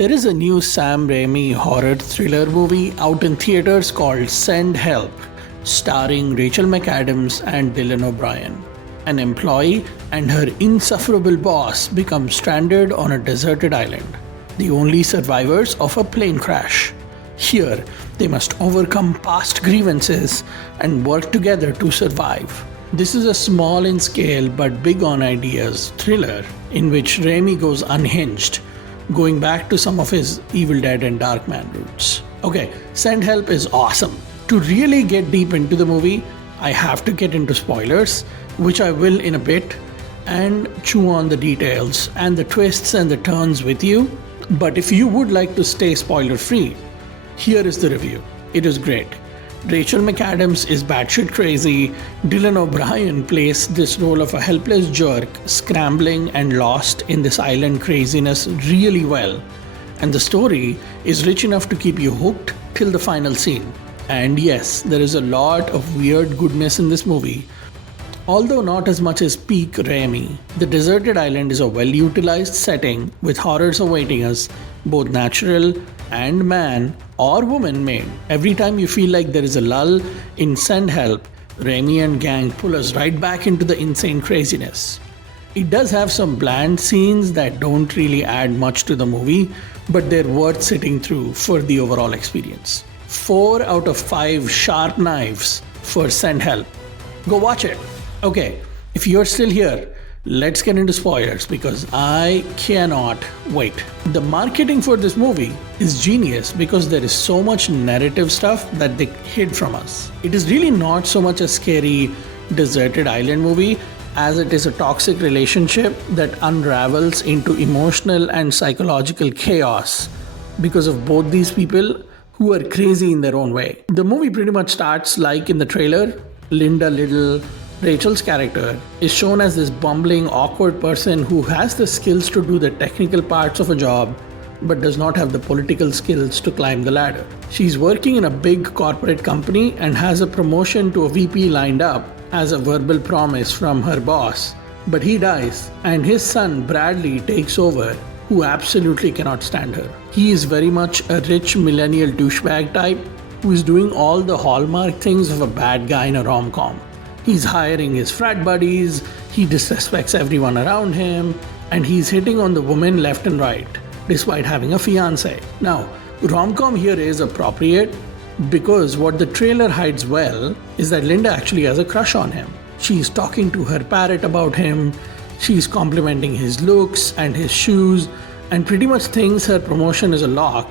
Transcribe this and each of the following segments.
There is a new Sam Raimi horror thriller movie out in theaters called Send Help, starring Rachel McAdams and Dylan O'Brien. An employee and her insufferable boss become stranded on a deserted island, the only survivors of a plane crash. Here, they must overcome past grievances and work together to survive. This is a small in scale but big on ideas thriller in which Raimi goes unhinged, going back to some of his Evil Dead and Darkman roots. Okay, Send Help is awesome. To really get deep into the movie, I have to get into spoilers, which I will in a bit, and chew on the details and the twists and the turns with you. But if you would like to stay spoiler free, here is the review. It is great. Rachel McAdams is batshit crazy. Dylan O'Brien plays this role of a helpless jerk, scrambling and lost in this island craziness really well. And the story is rich enough to keep you hooked till the final scene. And yes, there is a lot of weird goodness in this movie. Although not as much as peak Raimi, the deserted island is a well-utilized setting with horrors awaiting us, both natural and man or woman made. Every time you feel like there is a lull in Send Help, Raimi and gang pull us right back into the insane craziness. It does have some bland scenes that don't really add much to the movie, but they're worth sitting through for the overall experience. 4 out of 5 sharp knives for Send Help. Go watch it. Okay, if you're still here, let's get into spoilers because I cannot wait. The marketing for this movie is genius because there is so much narrative stuff that they hid from us. It is really not so much a scary deserted island movie as it is a toxic relationship that unravels into emotional and psychological chaos because of both these people who are crazy in their own way. The movie pretty much starts like in the trailer. Linda Little, Rachel's character, is shown as this bumbling, awkward person who has the skills to do the technical parts of a job but does not have the political skills to climb the ladder. She's working in a big corporate company and has a promotion to a VP lined up as a verbal promise from her boss. But he dies and his son Bradley takes over, who absolutely cannot stand her. He is very much a rich millennial douchebag type who is doing all the hallmark things of a bad guy in a rom-com. He's hiring his frat buddies, he disrespects everyone around him, and he's hitting on the women left and right, despite having a fiancé. Now, rom-com here is appropriate because what the trailer hides well is that Linda actually has a crush on him. She's talking to her parrot about him, she's complimenting his looks and his shoes, and pretty much thinks her promotion is a lock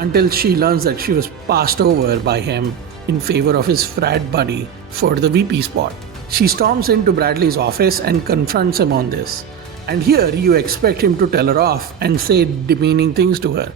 until she learns that she was passed over by him in favor of his frat buddy for the VP spot. She storms into Bradley's office and confronts him on this. And here you expect him to tell her off and say demeaning things to her.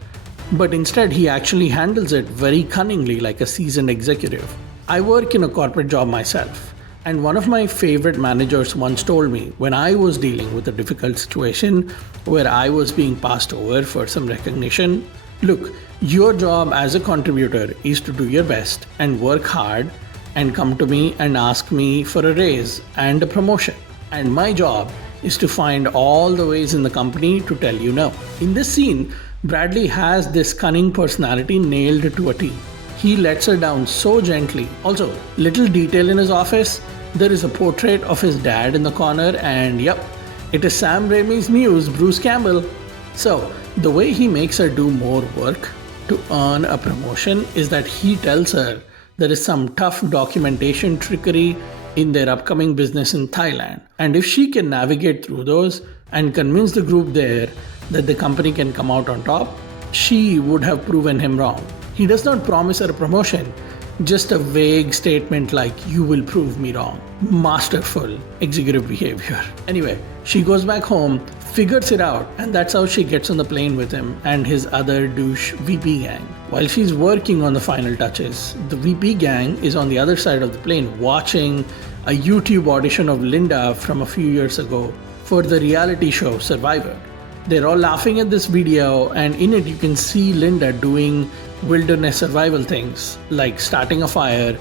But instead he actually handles it very cunningly like a seasoned executive. I work in a corporate job myself. And one of my favorite managers once told me when I was dealing with a difficult situation where I was being passed over for some recognition, look, your job as a contributor is to do your best and work hard and come to me and ask me for a raise and a promotion. And my job is to find all the ways in the company to tell you no. In this scene, Bradley has this cunning personality nailed to a T. He lets her down so gently. Also, little detail in his office, there is a portrait of his dad in the corner and yep, it is Sam Raimi's muse, Bruce Campbell. So, the way he makes her do more work to earn a promotion is that he tells her there is some tough documentation trickery in their upcoming business in Thailand. And if she can navigate through those and convince the group there that the company can come out on top, she would have proven him wrong. He does not promise her a promotion, just a vague statement like, "You will prove me wrong." Masterful executive behavior. Anyway, she goes back home, figures it out, and that's how she gets on the plane with him and his other douche VP gang. While she's working on the final touches, the VP gang is on the other side of the plane watching a YouTube audition of Linda from a few years ago for the reality show Survivor. They're all laughing at this video, and in it you can see Linda doing wilderness survival things like starting a fire,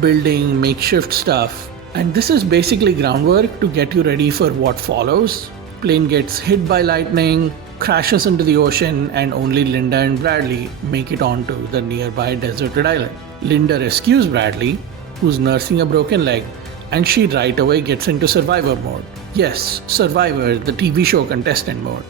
building makeshift stuff, and this is basically groundwork to get you ready for what follows. Plane gets hit by lightning, crashes into the ocean, and only Linda and Bradley make it onto the nearby deserted island. Linda rescues Bradley, who's nursing a broken leg, and she right away gets into survivor mode. Yes, Survivor, the TV show contestant mode.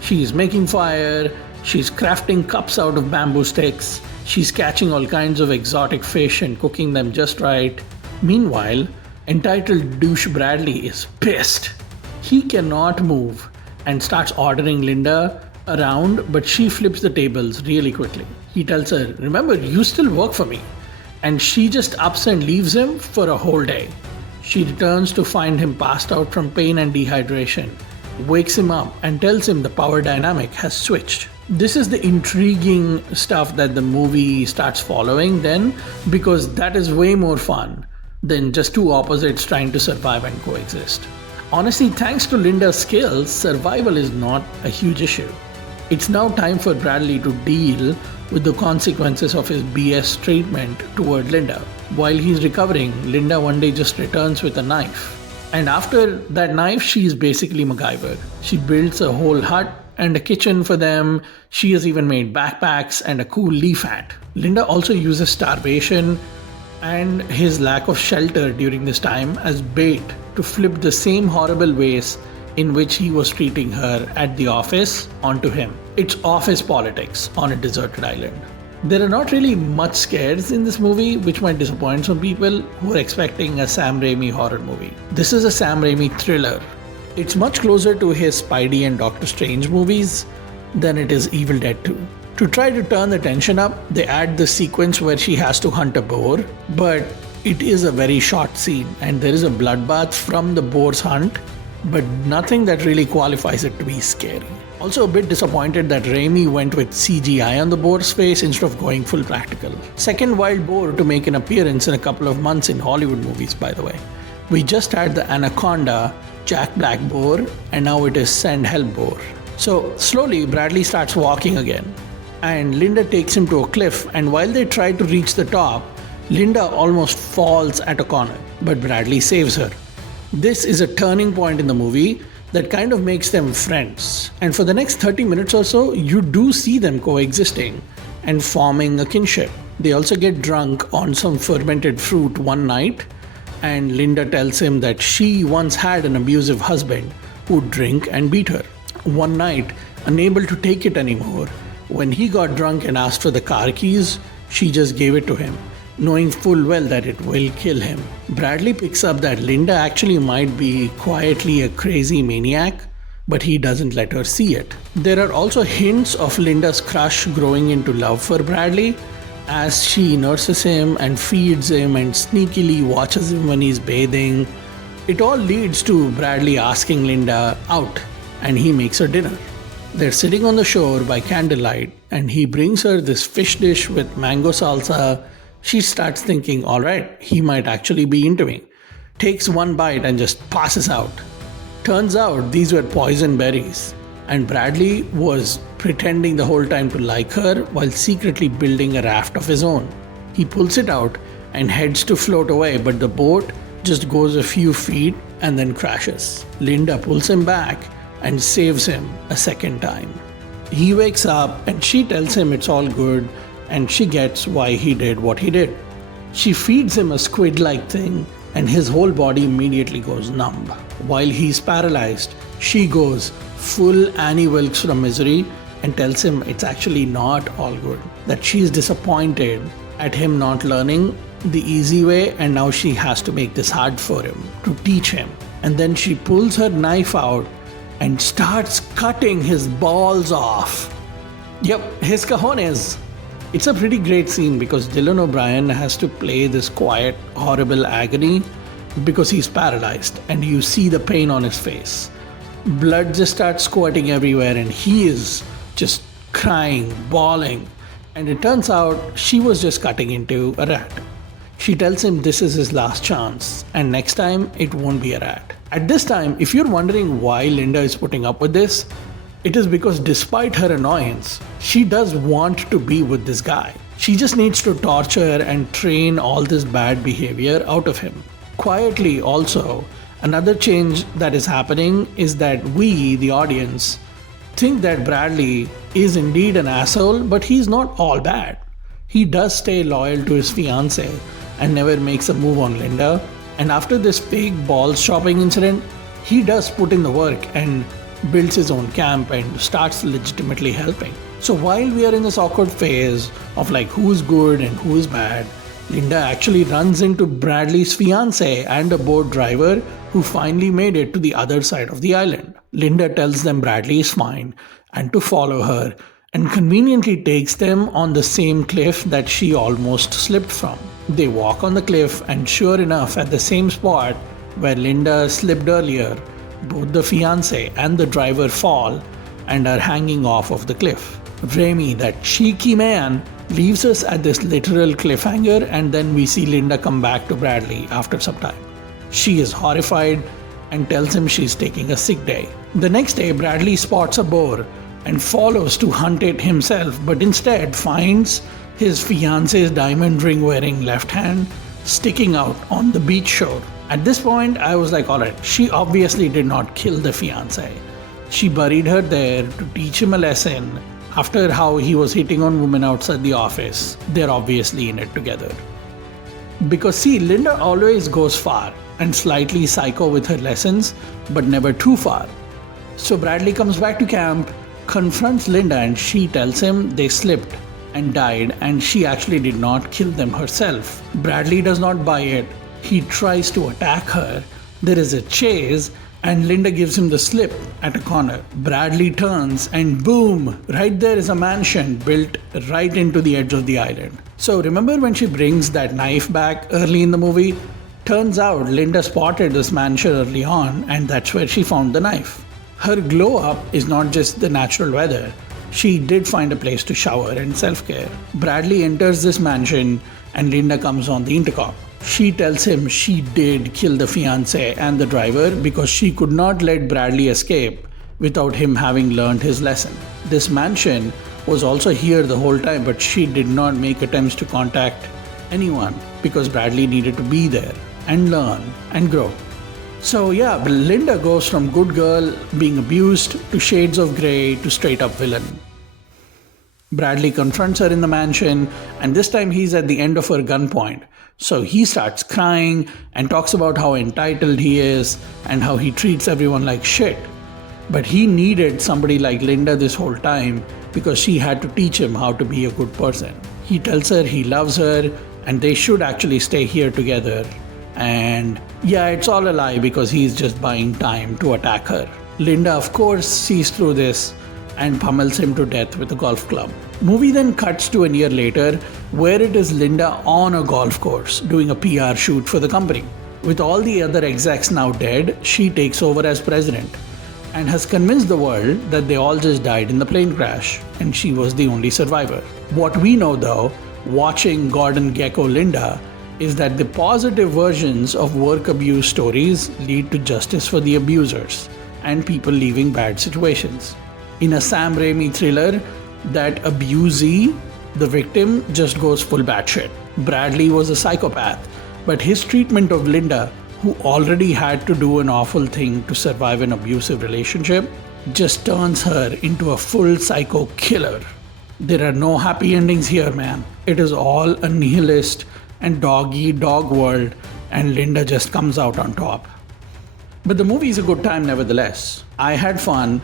She's making fire, she's crafting cups out of bamboo sticks, she's catching all kinds of exotic fish and cooking them just right. Meanwhile, entitled douche Bradley is pissed. He cannot move and starts ordering Linda around, but she flips the tables really quickly. He tells her, "Remember, you still work for me." And she just ups and leaves him for a whole day. She returns to find him passed out from pain and dehydration, wakes him up and tells him the power dynamic has switched. This is the intriguing stuff that the movie starts following then, because that is way more fun than just two opposites trying to survive and coexist. Honestly, thanks to Linda's skills, survival is not a huge issue. It's now time for Bradley to deal with the consequences of his BS treatment toward Linda. While he's recovering, Linda one day just returns with a knife. And after that knife, she's basically MacGyver. She builds a whole hut and a kitchen for them. She has even made backpacks and a cool leaf hat. Linda also uses starvation and his lack of shelter during this time as bait to flip the same horrible ways in which he was treating her at the office onto him. It's office politics on a deserted island. There are not really much scares in this movie, which might disappoint some people who are expecting a Sam Raimi horror movie. This is a Sam Raimi thriller. It's much closer to his Spidey and Doctor Strange movies than it is Evil Dead 2. To try to turn the tension up, they add the sequence where she has to hunt a boar, but it is a very short scene and there is a bloodbath from the boar's hunt, but nothing that really qualifies it to be scary. Also a bit disappointed that Raimi went with CGI on the boar's face instead of going full practical. Second wild boar to make an appearance in a couple of months in Hollywood movies, by the way. We just had the Anaconda Jack Black boar, and now it is Send Help boar. So slowly Bradley starts walking again, and Linda takes him to a cliff, and while they try to reach the top, Linda almost falls at a corner, but Bradley saves her. This is a turning point in the movie that kind of makes them friends. And for the next 30 minutes or so, you do see them coexisting and forming a kinship. They also get drunk on some fermented fruit one night, and Linda tells him that she once had an abusive husband who'd drink and beat her. One night, unable to take it anymore, when he got drunk and asked for the car keys, she just gave it to him, knowing full well that it will kill him. Bradley picks up that Linda actually might be quietly a crazy maniac, but he doesn't let her see it. There are also hints of Linda's crush growing into love for Bradley as she nurses him and feeds him and sneakily watches him when he's bathing. It all leads to Bradley asking Linda out, and he makes her dinner. They're sitting on the shore by candlelight, and he brings her this fish dish with mango salsa. She starts thinking, alright, he might actually be into me. Takes one bite and just passes out. Turns out these were poison berries, and Bradley was pretending the whole time to like her while secretly building a raft of his own. He pulls it out and heads to float away, but the boat just goes a few feet and then crashes. Linda pulls him back and saves him a second time. He wakes up and she tells him it's all good, and she gets why he did what he did. She feeds him a squid-like thing and his whole body immediately goes numb. While he's paralyzed, she goes full Annie Wilkes from Misery and tells him it's actually not all good, that she's disappointed at him not learning the easy way, and now she has to make this hard for him, to teach him. And then she pulls her knife out and starts cutting his balls off. Yep, his cojones. It's a pretty great scene because Dylan O'Brien has to play this quiet, horrible agony because he's paralyzed and you see the pain on his face. Blood just starts squirting everywhere and he is just crying, bawling. And it turns out she was just cutting into a rat. She tells him this is his last chance and next time it won't be a rat. At this time, if you're wondering why Linda is putting up with this, it is because despite her annoyance, she does want to be with this guy. She just needs to torture and train all this bad behavior out of him. Quietly also, another change that is happening is that we, the audience, think that Bradley is indeed an asshole, but he's not all bad. He does stay loyal to his fiancée and never makes a move on Linda. And after this big balls shopping incident, he does put in the work and builds his own camp and starts legitimately helping. So while we are in this awkward phase of like who's good and who's bad, Linda actually runs into Bradley's fiancé and a boat driver who finally made it to the other side of the island. Linda tells them Bradley is fine and to follow her, and conveniently takes them on the same cliff that she almost slipped from. They walk on the cliff, and sure enough, at the same spot where Linda slipped earlier, both the fiancé and the driver fall and are hanging off of the cliff. Raimi, that cheeky man, leaves us at this literal cliffhanger, and then we see Linda come back to Bradley after some time. She is horrified and tells him she's taking a sick day. The next day, Bradley spots a boar and follows to hunt it himself, but instead finds his fiance's diamond ring wearing left hand sticking out on the beach shore. At this point, I was like, alright, she obviously did not kill the fiancé. She buried her there to teach him a lesson. After how he was hitting on women outside the office, they're obviously in it together. Because see, Linda always goes far and slightly psycho with her lessons, but never too far. So Bradley comes back to camp, confronts Linda, and she tells him they slipped and died and she actually did not kill them herself. Bradley does not buy it. He tries to attack her. There is a chase and Linda gives him the slip at a corner. Bradley turns and boom, right there is a mansion built right into the edge of the island. So remember when she brings that knife back early in the movie? Turns out Linda spotted this mansion early on and that's where she found the knife. Her glow up is not just the natural weather. She did find a place to shower and self-care. Bradley enters this mansion and Linda comes on the intercom. She tells him she did kill the fiancé and the driver because she could not let Bradley escape without him having learned his lesson. This mansion was also here the whole time, but she did not make attempts to contact anyone because Bradley needed to be there and learn and grow. So yeah, Linda goes from good girl being abused to shades of grey to straight up villain. Bradley confronts her in the mansion, and this time he's at the end of her gunpoint. So he starts crying and talks about how entitled he is and how he treats everyone like shit. But he needed somebody like Linda this whole time because she had to teach him how to be a good person. He tells her he loves her and they should actually stay here together. And yeah, it's all a lie because he's just buying time to attack her. Linda, of course, sees through this and pummels him to death with a golf club. Movie then cuts to a year later where it is Linda on a golf course doing a PR shoot for the company. With all the other execs now dead, she takes over as president and has convinced the world that they all just died in the plane crash and she was the only survivor. What we know though, watching Gordon Gekko Linda, is that the positive versions of work abuse stories lead to justice for the abusers and people leaving bad situations. In a Sam Raimi thriller, that abusee, the victim, just goes full batshit. Bradley was a psychopath, but his treatment of Linda, who already had to do an awful thing to survive an abusive relationship, just turns her into a full psycho killer. There are no happy endings here, man. It is all a nihilist and dog-eat-dog world, and Linda just comes out on top. But the movie is a good time nevertheless. I had fun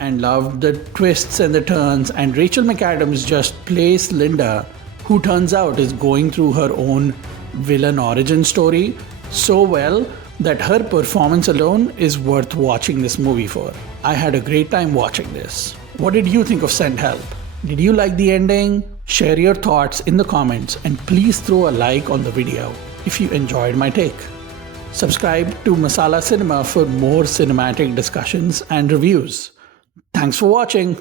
and loved the twists and the turns, and Rachel McAdams just plays Linda, who turns out is going through her own villain origin story so well that her performance alone is worth watching this movie for. I had a great time watching this. What did you think of Send Help? Did you like the ending? Share your thoughts in the comments and please throw a like on the video if you enjoyed my take. Subscribe to Masala Cinema for more cinematic discussions and reviews. Thanks for watching.